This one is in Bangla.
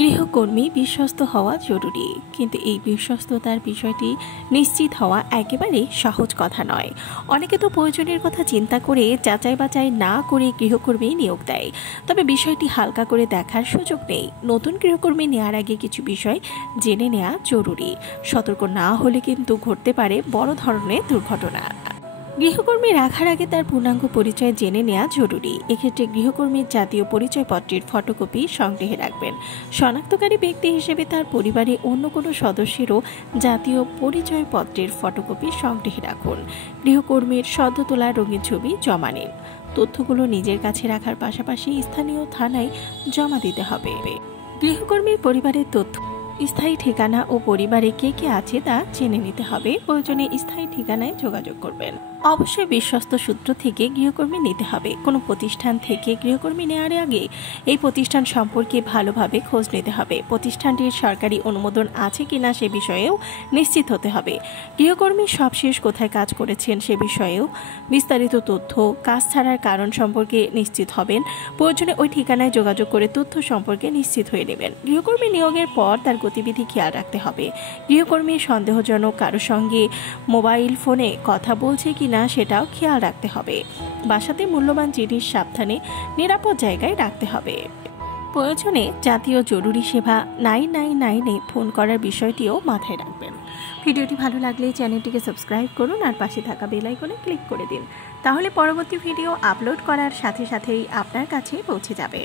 গৃহকর্মী বিশ্বস্ত হওয়া জরুরি, কিন্তু এই বিশ্বস্ততার বিষয়টি নিশ্চিত হওয়া একেবারেই সহজ কথা নয়। অনেকে তো প্রয়োজনের কথা চিন্তা করে যাচাই বাছাই না করে গৃহকর্মী নিয়োগ দেয়। তবে বিষয়টি হালকা করে দেখার সুযোগ নেই। নতুন গৃহকর্মী নেওয়ার আগে কিছু বিষয় জেনে নেওয়া জরুরি। সতর্ক না হলে কিন্তু ঘটতে পারে বড় ধরনের দুর্ঘটনা। গৃহকর্মী রাখার আগে তার পূর্ণাঙ্গ পরিচয় জেনে নেওয়া জরুরি। এক্ষেত্রে গৃহকর্মীর জাতীয় পরিচয়পত্রের ফটোকপি সংগ্রহে রাখবেন। শনাক্তকারী ব্যক্তি হিসেবে তার পরিবারের অন্য কোনো সদস্যেরও জাতীয় পরিচয়পত্রের ফটোকপি সংগ্রহে রাখুন। গৃহকর্মীর সদ্য তোলা রঙিন ছবি জমা নিন। তথ্যগুলো নিজের কাছে রাখার পাশাপাশি স্থানীয় থানায় জমা দিতে হবে। গৃহকর্মীর পরিবারের তথ্য, স্থায়ী ঠিকানা ও পরিবারে কে কে আছে তা জেনে নিতে হবে। প্রয়োজনে স্থায়ী ঠিকানায় যোগাযোগ করবেন। অবশ্যই বিশ্বস্ত সূত্র থেকে গৃহকর্মী নিতে হবে। কোনো প্রতিষ্ঠান থেকে গৃহকর্মী নেওয়ার আগে এই প্রতিষ্ঠান সম্পর্কে ভালোভাবে খোঁজ নিতে হবে। প্রতিষ্ঠানটির সরকারি অনুমোদন আছে কিনা সে বিষয়েও নিশ্চিত হতে হবে। গৃহকর্মী সবশেষ কোথায় কাজ করেছেন সে বিষয়েও বিস্তারিত তথ্য, কাজ ছাড়ার কারণ সম্পর্কে নিশ্চিত হবেন। প্রয়োজনে ওই ঠিকানায় যোগাযোগ করে তথ্য সম্পর্কে নিশ্চিত হয়ে নেবেন। গৃহকর্মী নিয়োগের পর তার গতিবিধি খেয়াল রাখতে হবে। গৃহকর্মী সন্দেহজনক কারোর সঙ্গে মোবাইল ফোনে কথা বলছে কিনা সেটাও খেয়াল রাখতে হবে। বাসাতে মূল্যবান জিনিস সাবধানে নিরাপদ জায়গায় রাখতে হবে। প্রয়োজনে জাতীয় জরুরি সেবা 999-এ ফোন করার বিষয়টিও মাথায় রাখবেন। ভিডিওটি ভালো লাগলে চ্যানেলটিকে সাবস্ক্রাইব করুন আর পাশে থাকা বেল আইকনে ক্লিক করে দিন। তাহলে পরবর্তী ভিডিও আপলোড করার সাথে সাথেই আপনার কাছে পৌঁছে যাবে।